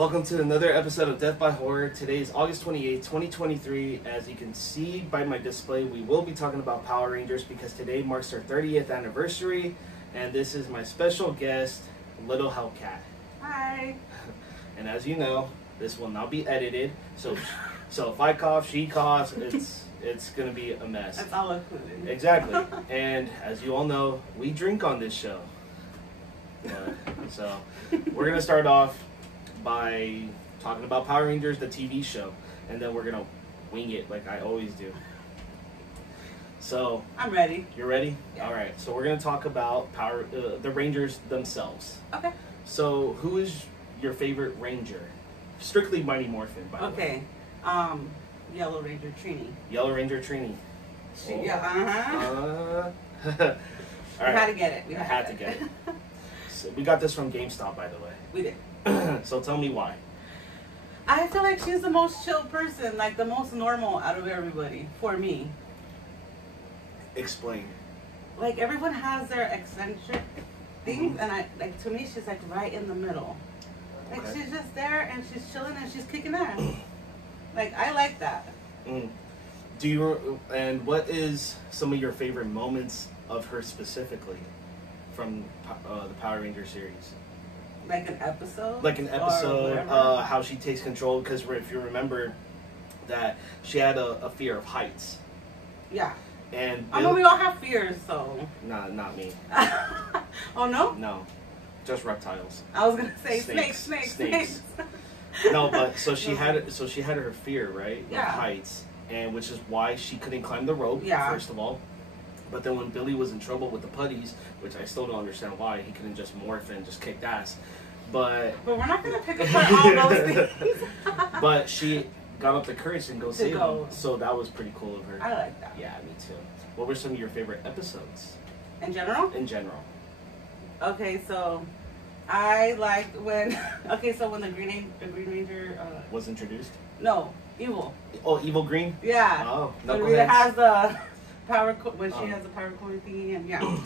Welcome to another episode of Death by Horror. Today is August 28th, 2023. As you can see by my display, we will be talking about Power Rangers because today marks their 30th anniversary. And this is my special guest, Little.hellcat. Hi. And as you know, this will not be edited. So if I cough, she coughs, it's going to be a mess. That's all included. Exactly. And as you all know, we drink on this show. So we're going to start off by talking about Power Rangers, the TV show, and then we're gonna wing it like I always do. So I'm ready. You're ready? Yeah. All right. So we're gonna talk about the Rangers themselves. Okay. So who is your favorite Ranger? Strictly Mighty Morphin, by the way. Okay. Yellow Ranger Trini. Yellow Ranger Trini. Yeah. All We right. had to get it. We had to get it. So we got this from GameStop, by the way. We did. So tell me why. I feel like she's the most chill person, like the most normal out of everybody, for me. Explain. Like everyone has their eccentric things, and to me, she's like right in the middle. Like Okay. she's just there and she's chilling and she's kicking ass. Like I like that. And what is some of your favorite moments of her specifically from the Power Ranger series? Like an episode? Like an episode, whatever? how she takes control, because if you remember that she had a fear of heights. Yeah. And I know we all have fears, so. Nah, not me. Oh no? No, just reptiles. I was gonna say Snakes. snakes. No, but so she had her fear, right? Yeah. Of heights, and which is why she couldn't climb the rope. Yeah. First of all. But then when Billy was in trouble with the putties, which I still don't understand why, he couldn't just morph and just kick ass. But we're not gonna pick apart all those things. But she got up the courage and go To save go. him. So that was pretty cool of her. I like that. Yeah, me too. What were some of your favorite episodes? In general? In general. Okay, so I liked when when the Green Ranger Was introduced? no, Evil. Oh, Evil Green? Yeah. Oh, When Rita Knuckleheads. has the power she Oh. has the power coin thingy, and yeah.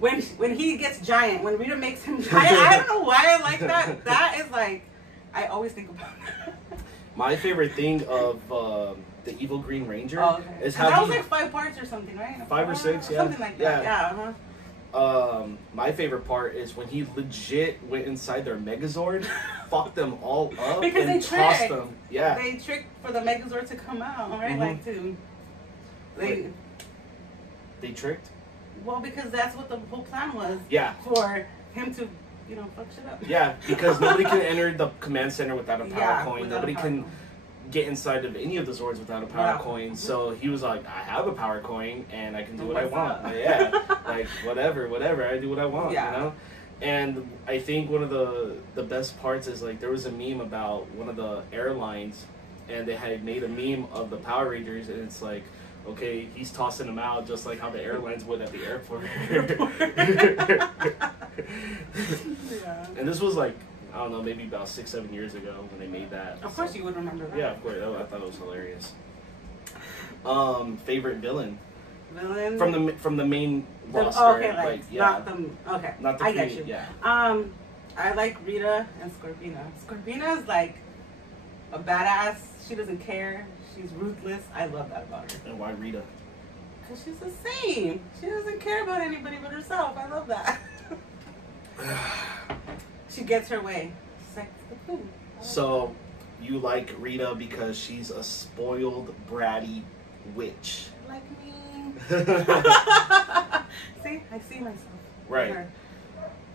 When he gets giant, when Rita makes him giant, I don't know why I like that. That is like, I always think about that. My favorite thing of the Evil Green Ranger is how that was like 5 parts or something, right? 5 or 6, yeah. Something like that. Yeah. My favorite part is when he legit went inside their Megazord, fucked them all up, Because and they tossed tricked. them. Yeah. They tricked for the Megazord to come out, right? Mhm. Like They tricked? well, because that's what the whole plan was. Yeah. For him to, fuck shit up. Yeah, because nobody can enter the command center without a power coin. without a Nobody power can coin. get inside of any of the Zords without a power Yeah. coin. So he was like, I have a power coin and I can do what I What's want. up? Yeah, like whatever, I do what I want, Yeah. you know? And I think one of the best parts is like there was a meme about one of the airlines and they had made a meme of the Power Rangers and it's like, okay, he's tossing them out just like how the airlines would at the airport. Yeah. And this was like, I don't know, maybe about 6-7 years ago when they made that. Of course you would remember that. Yeah, of course. I thought it was hilarious. Favorite villain Villain? from the main roster. okay, yeah, not the okay. not the I get you. Yeah. I like Rita and Scorpina. Scorpina is like a badass. She doesn't care. She's ruthless. I love that about her. And why Rita? Because she's the same. She doesn't care about anybody but herself. I love that. She gets her way. Sex the poo. So, you like Rita because she's a spoiled, bratty witch. Like me. See? I see myself. in Right. her.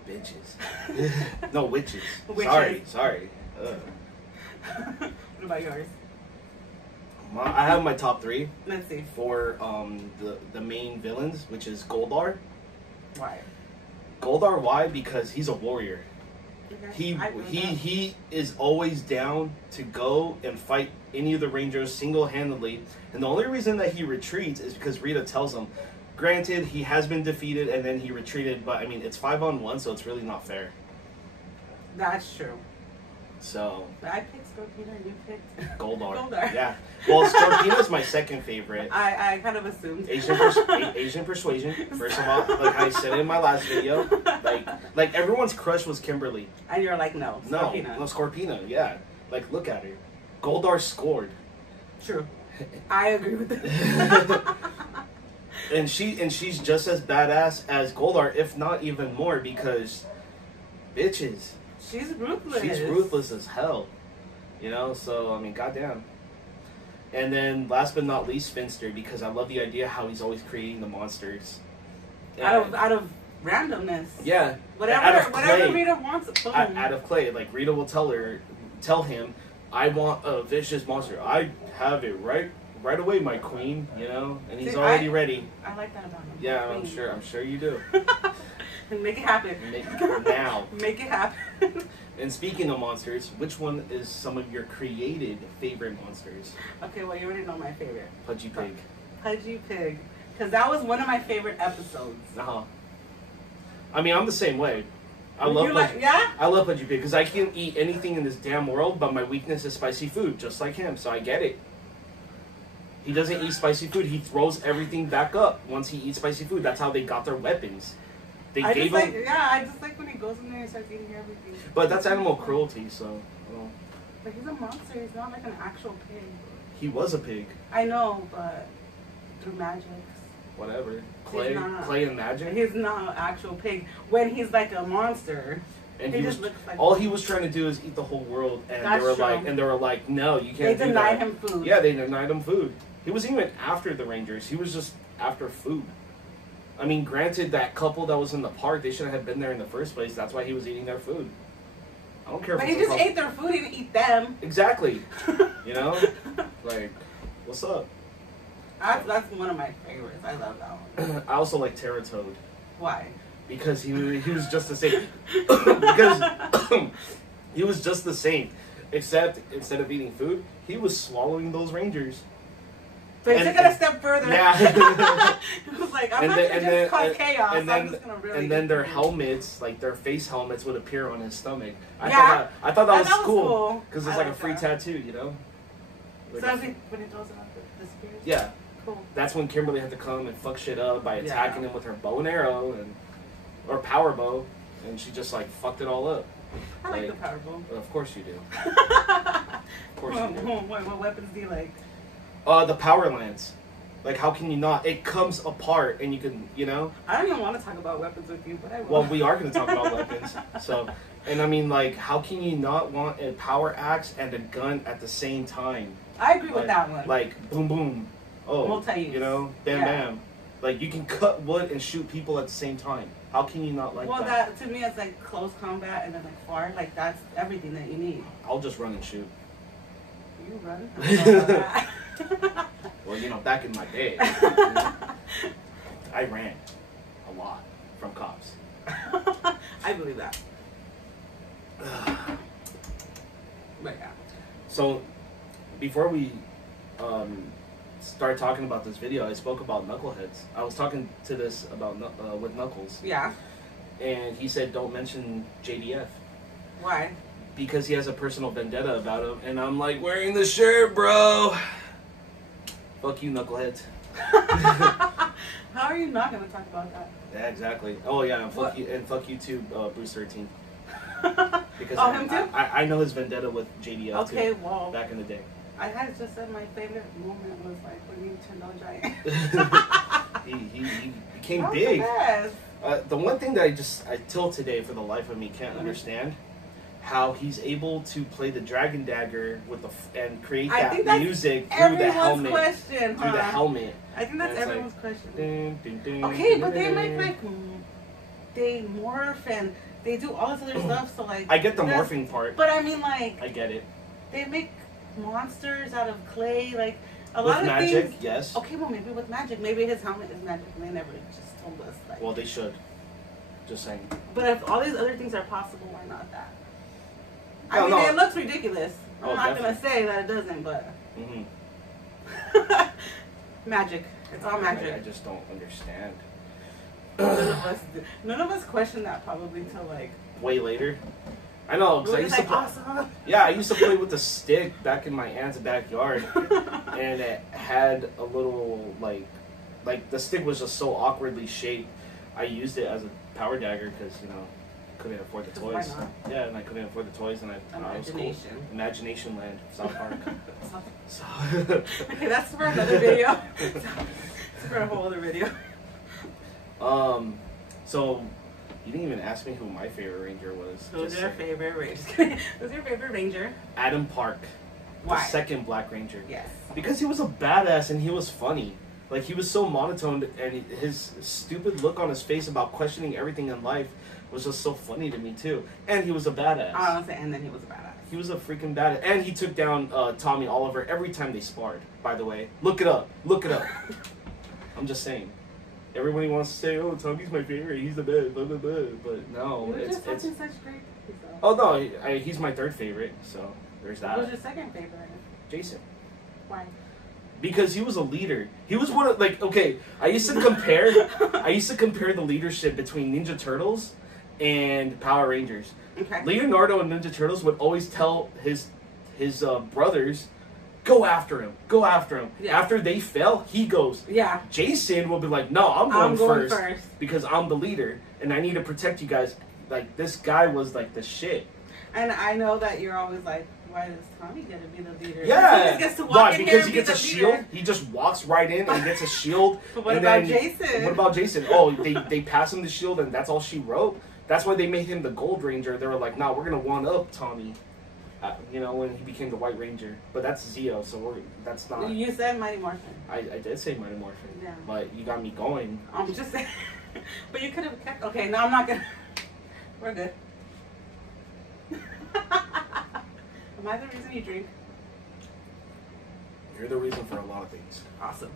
Bitches. No, witches. Witches. Sorry. What about yours? I have my top 3 Let's see. for the main villains, which is Goldar. Why? Goldar, why? Because he's a warrior. Okay. He is always down to go and fight any of the Rangers single-handedly, and the only reason that he retreats is because Rita tells him. Granted, he has been defeated and then he retreated, but I mean it's 5-on-1, so it's really not fair. That's true. So But I picked Scorpina and you picked Goldar. Goldar. Yeah. Well, Scorpina's my second favorite. I kind of assumed. Asian persuasion. First of all, like I said in my last video, like everyone's crush was Kimberly. And you're like, no, Scorpina. No, Scorpina. Yeah. Like look at her. Goldar scored. True. I agree with that. And she's just as badass as Goldar, if not even more, because bitches. She's ruthless. She's ruthless as hell. You know, so I mean, goddamn. And then last but not least, Finster, because I love the idea how he's always creating the monsters. Out of randomness. Yeah. Whatever Rita wants, boom. Out of clay. Like Rita will tell him, I want a vicious monster. I have it right away, my queen, you know? And he's already ready. I like that about him. Yeah, I'm sure you do. And make it happen. Now. Make it happen. And speaking of monsters, which one is some of your created favorite monsters? Okay, well, you already know my favorite. Pudgy Pig. Pudgy Pig. Because that was one of my favorite episodes. Uh-huh. I mean, I'm the same way. I love Pudgy Pig because I can't eat anything in this damn world, but my weakness is spicy food, just like him, so I get it. He doesn't eat spicy food. He throws everything back up once he eats spicy food. That's how they got their weapons. I just like when he goes in there and starts eating everything. But that's animal cruelty, so. Well. But he's a monster. He's not like an actual pig. He was a pig. I know, but through magic. Whatever. Clay and magic? He's not an actual pig. When he's like a monster. And he just looks like all he was trying to do is eat the whole world, and they were like, no, you can't do that. They denied him food. Yeah, they denied him food. He wasn't even after the Rangers. He was just after food. I mean, granted, that couple that was in the park, they shouldn't have been there in the first place. That's why he was eating their food. I don't care. But he just ate their food. He didn't eat them. Exactly. You know, like, what's up? That's one of my favorites. I love that one. I also like Terratoad. Why? Because he was just the same. Because he was just the same, except instead of eating food, he was swallowing those Rangers. So he took it a step further. Yeah. He was like, I'm not going to just cause chaos. I'm just going to really... And then their helmets, like their face helmets, would appear on his stomach. I thought that was cool. Because it's like a free tattoo, you know? Like so when he throws it out the spears? Yeah. Cool. That's when Kimberly had to come and fuck shit up by attacking him with her bow and arrow, or power bow. And she just like fucked it all up. I like the power bow. Of course you do. Of course you do. What weapons do you like? The power lance. Like, how can you not? It comes apart, and you can, you know? I don't even want to talk about weapons with you, but I will. Well, we are going to talk about weapons. So, and I mean, like, how can you not want a power axe and a gun at the same time? I agree with that one. Like, boom, boom. Oh, multi-use. You know? Bam, bam. Like, you can cut wood and shoot people at the same time. How can you not like that? Well, that, to me, it's like close combat and then like far. Like, that's everything that you need. I'll just run and shoot. You run? Well, you know, back in my day, I ran a lot from cops. I believe that. But yeah. So, before we start talking about this video, I spoke about knuckleheads. I was talking to this about with Knuckles. Yeah. And he said, don't mention JDF. Why? Because he has a personal vendetta about him, and I'm like, wearing the shirt, bro. Fuck you, knuckleheads. How are you not gonna talk about that? Yeah, exactly. Oh yeah, and fuck you too, Bruce 13. Because him too? I know his vendetta with JDL okay, too. Well, back in the day. I had just said my favorite moment was like when you turned on Giant. he became that was big. The best. The one thing that I till today for the life of me can't understand. How he's able to play the Dragon Dagger with and create that music through the helmet. Question, through the helmet. I think that's everyone's question. Dun, dun, dun, okay, dun, but they dun, make like they morph and they do all this other stuff. So like I get the morphing part. But I mean like I get it. They make monsters out of clay, like a with lot of magic, things. Yes. Okay, well maybe with magic. Maybe his helmet is magic and they never just told us. Like, well, they should. Just saying. But if all these other things are possible, why not that? I mean, it looks ridiculous. I'm not going to say that it doesn't, but... Magic. It's all magic. I just don't understand. None of us question that probably till, like... Way later? I know, because I It used was to like play. awesome. Yeah, I used to play with the stick back in my aunt's backyard, and it had a little like the stick was just so awkwardly shaped. I used it as a power dagger because couldn't afford the Why toys. not? Yeah, and I couldn't afford the toys, and I thought it was cool. Imagination. Imagination Land, South Park. So, Okay, that's for another video. That's for a whole other video. So you didn't even ask me who my favorite ranger was. Who's your favorite ranger? Who's your favorite ranger? Adam Park. Why? The second Black Ranger. Yes. Because he was a badass and he was funny. Like, he was so monotone, and his stupid look on his face about questioning everything in life was just so funny to me, too. And he was a badass. Honestly, and then he was a badass. He was a freaking badass. And he took down Tommy Oliver every time they sparred, by the way. Look it up. Look it up. I'm just saying. Everybody wants to say, oh, Tommy's my favorite, he's the best, blah, blah, blah. But no, it's... Such great people. Oh, no, he's my third favorite, so there's that. What was your second favorite? Jason. Why? Because he was a leader. He was one of, like, okay, I used to compare the leadership between Ninja Turtles and Power Rangers. Okay. Leonardo and Ninja Turtles would always tell his brothers, go after him. Go after him. Yeah. After they fell, he goes. Yeah. Jason will be like, no, I'm going first because I'm the leader and I need to protect you guys. Like, this guy was like the shit. And I know that you're always like, why does Tommy get to be the leader? Yeah. He just gets to walk Why? in here Because and he gets be a the shield. leader. He just walks right in and gets a shield. But what and about then, Jason? What about Jason? Oh, they pass him the shield and that's all she wrote. That's why they made him the Gold Ranger. They were like, nah, we're gonna one up Tommy. When he became the White Ranger. But that's Zeo, so that's not. You said Mighty Morphin. I did say Mighty Morphin. Yeah. But you got me going. I'm just saying. But you could have kept. Okay, no, I'm not gonna. We're good. Am I the reason you drink? You're the reason for a lot of things. Awesome.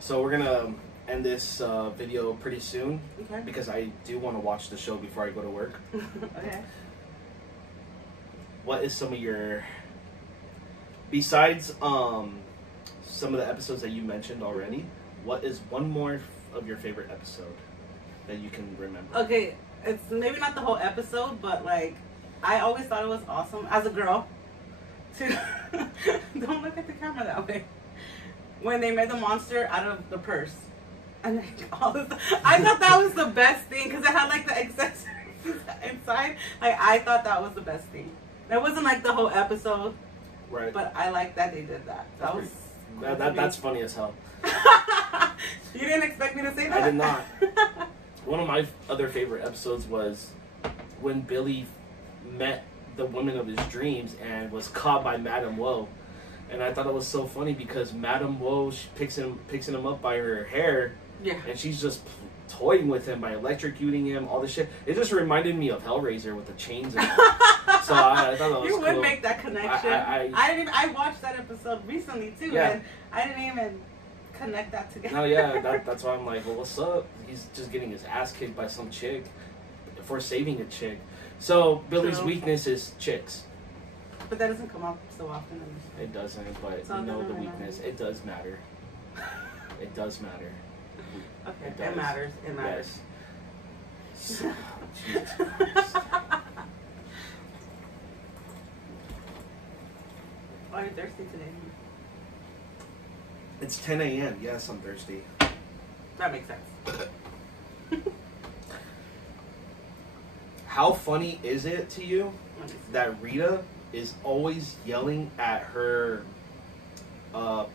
So we're gonna end this video pretty soon. Okay. Because I do want to watch the show before I go to work. Okay. What is some of your, besides some of the episodes that you mentioned already, what is one more of your favorite episode that you can remember? Okay, it's maybe not the whole episode, but like, I always thought it was awesome as a girl. Don't look at the camera that way. When they made the monster out of the purse. And like, all this, I thought that was the best thing because it had like the accessories inside. Like, I thought that was the best thing. It wasn't like the whole episode, Right. but I like that they did that. That was cool That's funny as hell. You didn't expect me to say that? I did not. One of my other favorite episodes was when Billy met the woman of his dreams and was caught by Madame Woe. And I thought it was so funny because Madame Woe, she picks him up by her hair. Yeah. And she's just toying with him by electrocuting him, all this shit. It just reminded me of Hellraiser with the chains and so I thought that was You would cool. make that connection. I watched that episode recently too, Yeah. and I didn't even connect that together. No, yeah, that's why I'm like, well, what's up? He's just getting his ass kicked by some chick for saving a chick. So Billy's True. weakness is chicks. But that doesn't come up so often. It doesn't, but So you know no, the no, no. weakness. It does matter. It does matter. Okay, does. it matters. It matters. Yes. Jesus Christ. Are you thirsty today? It's 10 a.m. Yes, I'm thirsty. That makes sense. How funny is it to you Let me see. that Rita is always yelling at her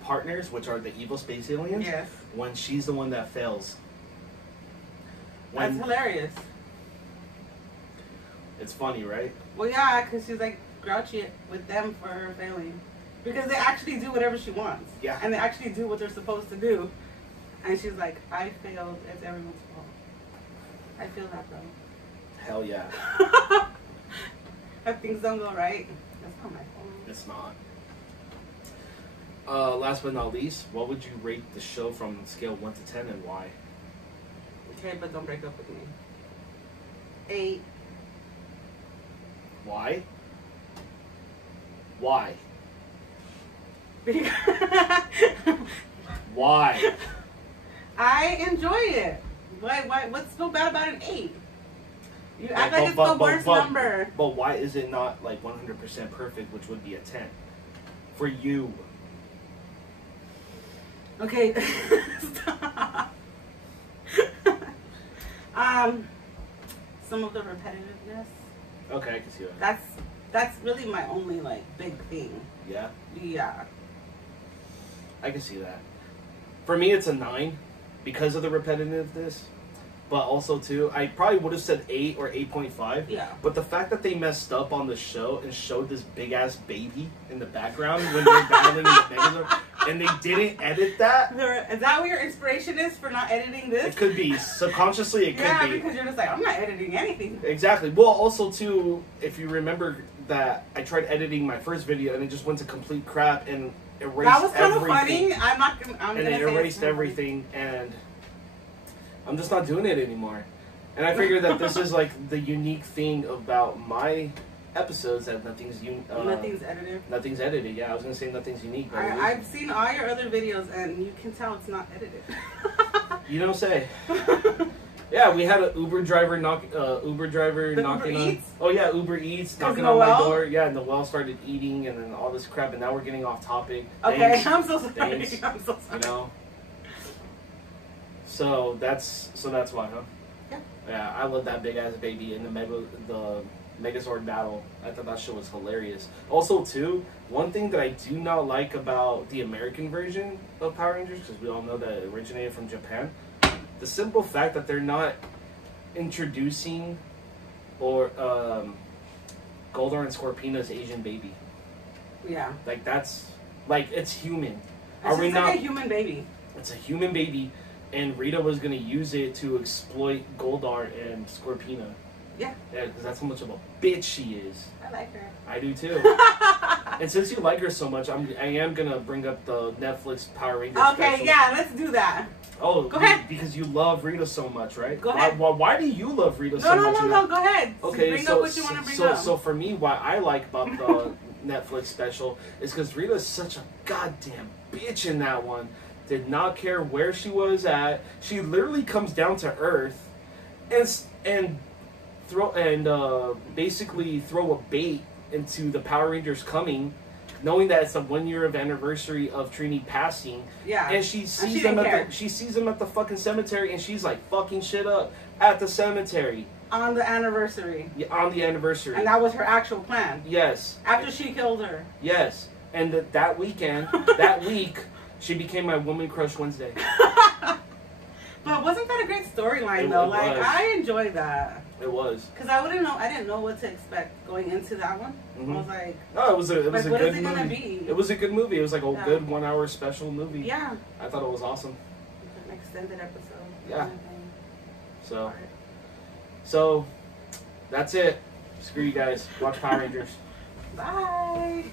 partners, which are the evil space aliens, Yes. when she's the one that fails? That's hilarious. It's funny, right? Well, yeah, because she's like grouchy with them for her failing. Because they actually do whatever she wants. Yeah. And they actually do what they're supposed to do. And she's like, I failed. It's everyone's fault. I feel that, though. Hell yeah. If things don't go right, that's not my fault. It's not. Last but not least, what would you rate the show from scale 1 to 10 and why? Okay, but don't break up with me. 8. Why? Why? Why? I enjoy it. Why? What's so bad about an 8? You act like it's the worst number. But why is it not like 100% perfect, which would be a 10 for you? Okay. Stop. Some of the repetitiveness. Okay, I can see that. That's really my only like big thing. Yeah. Yeah. I can see that. For me, it's a 9 because of the repetitiveness. But also, too, I probably would have said 8 or 8.5. Yeah. But the fact that they messed up on the show and showed this big-ass baby in the background when they're battling in the Megazord, and they didn't edit that. Is that what your inspiration is for not editing this? It could be. Subconsciously, it could be. Yeah, because you're just like, I'm not editing anything. Exactly. Well, also, too, if you remember that I tried editing my first video and it just went to complete crap and erased everything. That was kind of funny. I'm gonna it erased everything, and I'm just not doing it anymore. And I figured that this is like the unique thing about my episodes, that nothing's edited. Nothing's edited. Yeah, I was gonna say nothing's unique. But I've seen all your other videos, and you can tell it's not edited. You don't say. Yeah, we had an Uber driver knocking Uber on. Eats? Oh yeah, Uber Eats knocking on my door. Yeah, and Noelle started eating, and then all this crap, and now we're getting off topic. Okay, Thanks. I'm so sorry. Thanks. I'm so sorry. You know. So that's why, huh? Yeah. Yeah, I love that big ass baby in the Megazord battle. I thought that show was hilarious. Also, too, one thing that I do not like about the American version of Power Rangers, because we all know that it originated from Japan, the simple fact that they're not introducing or Goldar and Scorpina's Asian baby. Yeah. Like, that's like, it's human. It's just like a human baby. It's a human baby, and Rita was gonna use it to exploit Goldar and Scorpina. Yeah. Yeah, because that's how much of a bitch she is. I like her. I do too. And since you like her so much, I am gonna bring up the Netflix Power Rangers Okay, special. yeah, let's do that. Oh, go ahead. Because you love Rita so much, right? Go ahead. Why do you love Rita so much? No, go ahead. Okay, bring up what you want to bring up. So for me, what I like about the Netflix special is because Rita is such a goddamn bitch in that one. Did not care where she was at. She literally comes down to earth and basically throw a bait into the Power Rangers coming, knowing that it's the 1 year of anniversary of Trini passing. Yeah. And she sees them at the fucking cemetery, and she's like fucking shit up at the cemetery. On the anniversary. Yeah, on the anniversary. And that was her actual plan. Yes. After she killed her. Yes. And that weekend, that week, she became my Woman Crush Wednesday. But wasn't that a great storyline though? Like, I enjoyed that. It was. Because I didn't know what to expect going into that one. Mm-hmm. I was like, no, it was a good movie. Gonna be? It was a good movie. It was like a good 1 hour special movie. Yeah. I thought it was awesome. It's an extended episode. Yeah. So that's it. Screw you guys. Watch Power Rangers. Bye.